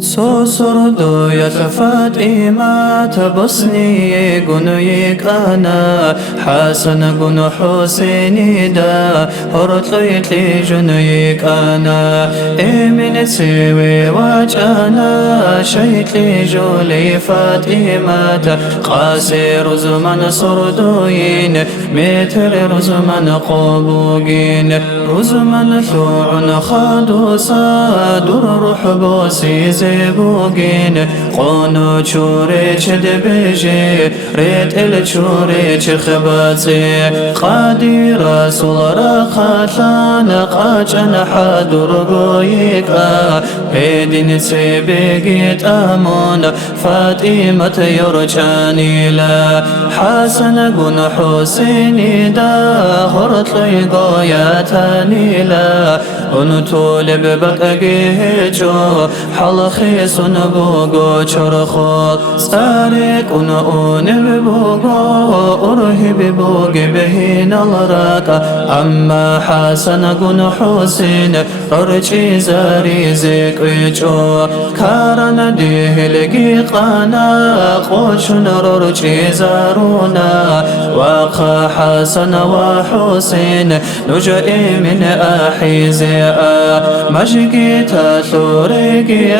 سوسردو يتفات إيما تبصني قنويك أنا حسن قنو حسيني دا هرطليت لي جنويك أنا إيمن تسوي واجانا شيت لي جولي فاتيمة قاسر زمن سردوين متر رزمن قبوقين رزمن ثوع خادو صادر روح بوسي زبوقين قونو تشوري تشد بيجي ريت التشوري تشخباتي قادي رسول رخاتان قاجن حادر بويكا هيدين سيبقيت أمون فاطمة يرجاني لا حسن قن حسيني دا هرط لي قوياتاني لا انتول ببقى حلخي سنبوغو چرخو سارك ونؤون ببوغو أرهب بوغ بهين الراكا أما حسن قن حسين ررچي زاري زيك ويچو كارن ديه لقيقانا قوشن ررچي زارونا وقا حسن وحسين نجئي من أحيزي مجقيتا ثوريقي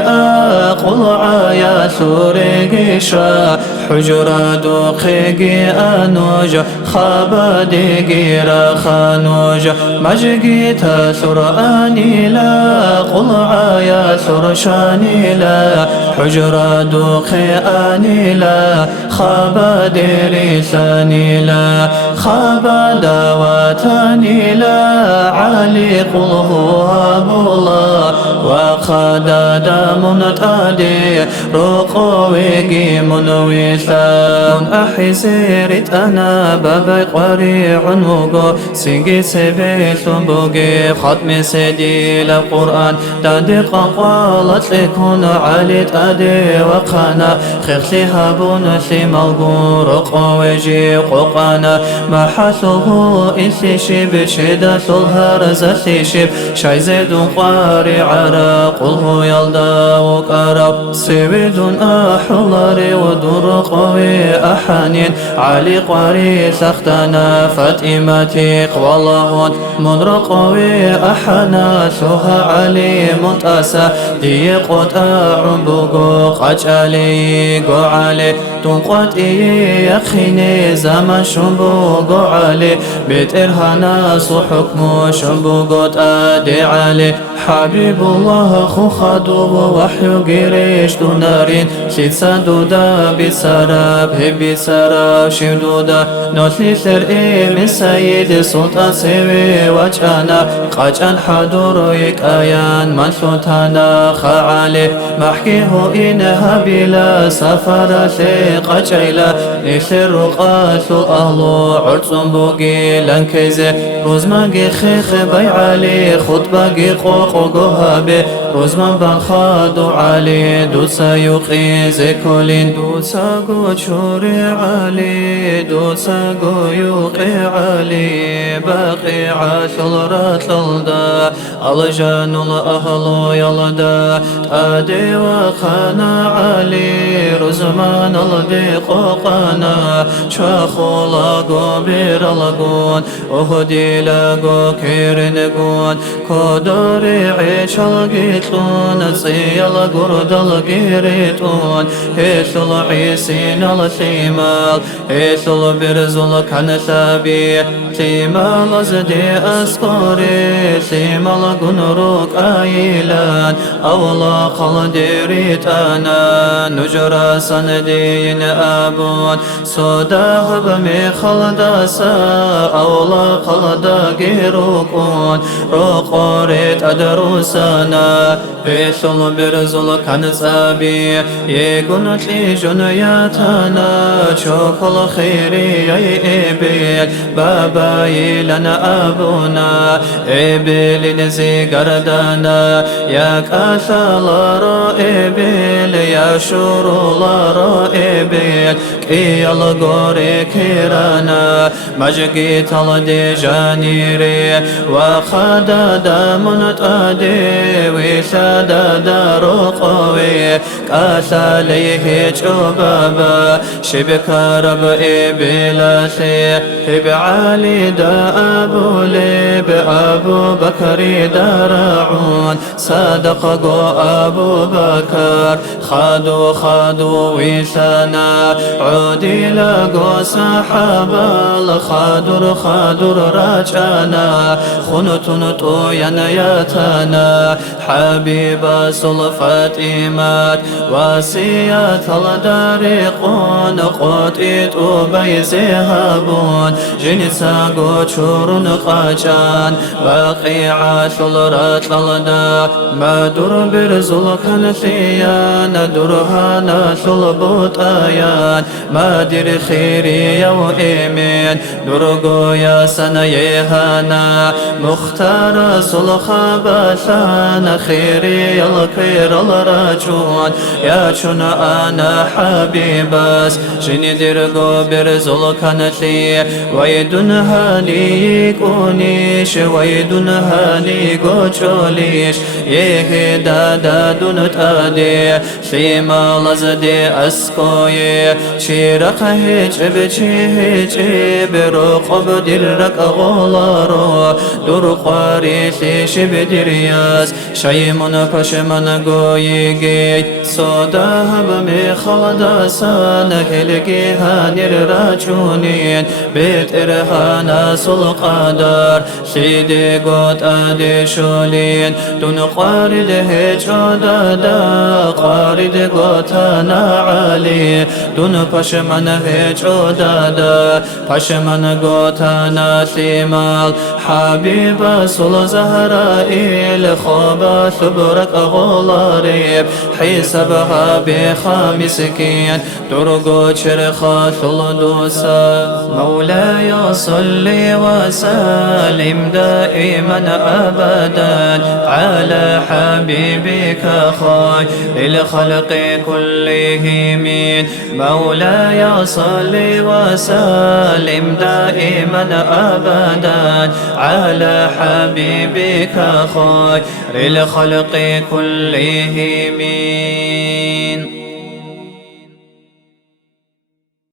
قلعا يا ثوريقي شا حجرا دوقيقي أنوج خابديقي رخانوج مجقيتا ثراني لا قلعا يا ثرشاني لا حجرا دوقي أني لا خابديري ثاني لا خابدواتاني لا علي قل هو الله وقد دام تادي رقويقي منويثا أحسيرت أنا بابي قريع وقو سيقي سبيت بوقي ختم سيدي للقرآن تدق قالت لكون علي تادي وقانا خيخلي هابون في ملقو رقويجي قوقانا محثه إثي شب شدة الهرز شب شاي زيد قاري عرا قله يلدا وقرب سويد أحلاري ودر قوي أحانين علي قاري سختنا فاتمتي قوالهون من رقوي أحنا سوها علي منتاسا دي قطع بوغو قج علي قعالي تنقط يخيني زمن شنبوغو علي بيت إرهانا حكمو شنبوغو تادي علي حبيب الله خو خدوب وحي قريش دونارين شيد سادودا بسراب هبي سراب شدودا نوتلي ثرئي من سيد سلطان سيوي وجانا قاجان حضور يك آيان من سلطانا خعالي محكيه إنها بلا سفر ثقة جيلا إثر قاسو أهلو عرصن بوغي لنكيزي روزمانجي خيخ بيعالي خطباقي قوقوهابي روزمان بانخادو علي دوسا يقي زيكولين دوسا قو شوري علي دوسا قو يقي علي باقي عاشل راتلدا الجان الأهل يلدا تادي وخانا علي روزمان الدي قوقانا شاخو لاغو بير لغون أهدي لاغو كيرنغون كودوري عيش القيتلون سيال قرد القيريتون هيثل عيسين الثيمال هيثل برزل كان ثابي ثيمال زدي أسقري ثيمال قنروك آيلان أولا قلديريت أنا نجرى سندين أبون صداه بمي خلداسا أولا قلدا قيروكون رقوريت أدروسانا بيثل برزل كان سابي يقنت لي جنياتنا شوف الخيري يبيل باب بايلنا أبونا إبل زيقردنا يا كاثل رائبيل يا شرول رائبيل كي الغوري كيرانا مجقيت الدجانيري وخدد منتادي وسدد رقوي كاثليه جبابا شبك رب إبلاسي إبعالي دا أبو ليب أبو بكر درعون صدق أبو بكر خادوا وسنا عودي لقو صحاب الخادر رجانا خنت ينياتنا حبيب فاطمات واسيات الدارقون قوتيت بيزهبون جنسا قوشور قاجان بقيعات الرطلنا ما در برزل كنثيان درهانا البطايان ما در خيري وإيمين درقو يا سنيهانا مختار صلخبثان خيري الخير الرجون يا شن أنا حبيبس جني درقو برزل كنثي ويدن هالي كونيش ويدن هالي قوشوليش يهدا دادن تادي فيما لزدي أسكوي شيرق هجب برقب درق غولارو در قاريثي شبدرياس شيمون فشمن قويقي صداها بمخلدسان هلقي هانير راجونين بيت إرهانا سلقادار سيدي قد آدي شولين دون قارد هجودادا قارد قطانا علي دون پشمن هجودادا پشمن قطانا ثمال حبيب سل زهرائيل خواب ثبرك غولاريب حسبها بخامسكين درقو شرخا ثلدوسا مولاي صل وسلم دائما أبدا على حبيبك خير الخلق كلهم مولاي صل وسلم دائما أبدا على حبيبك خير الخلق كلهم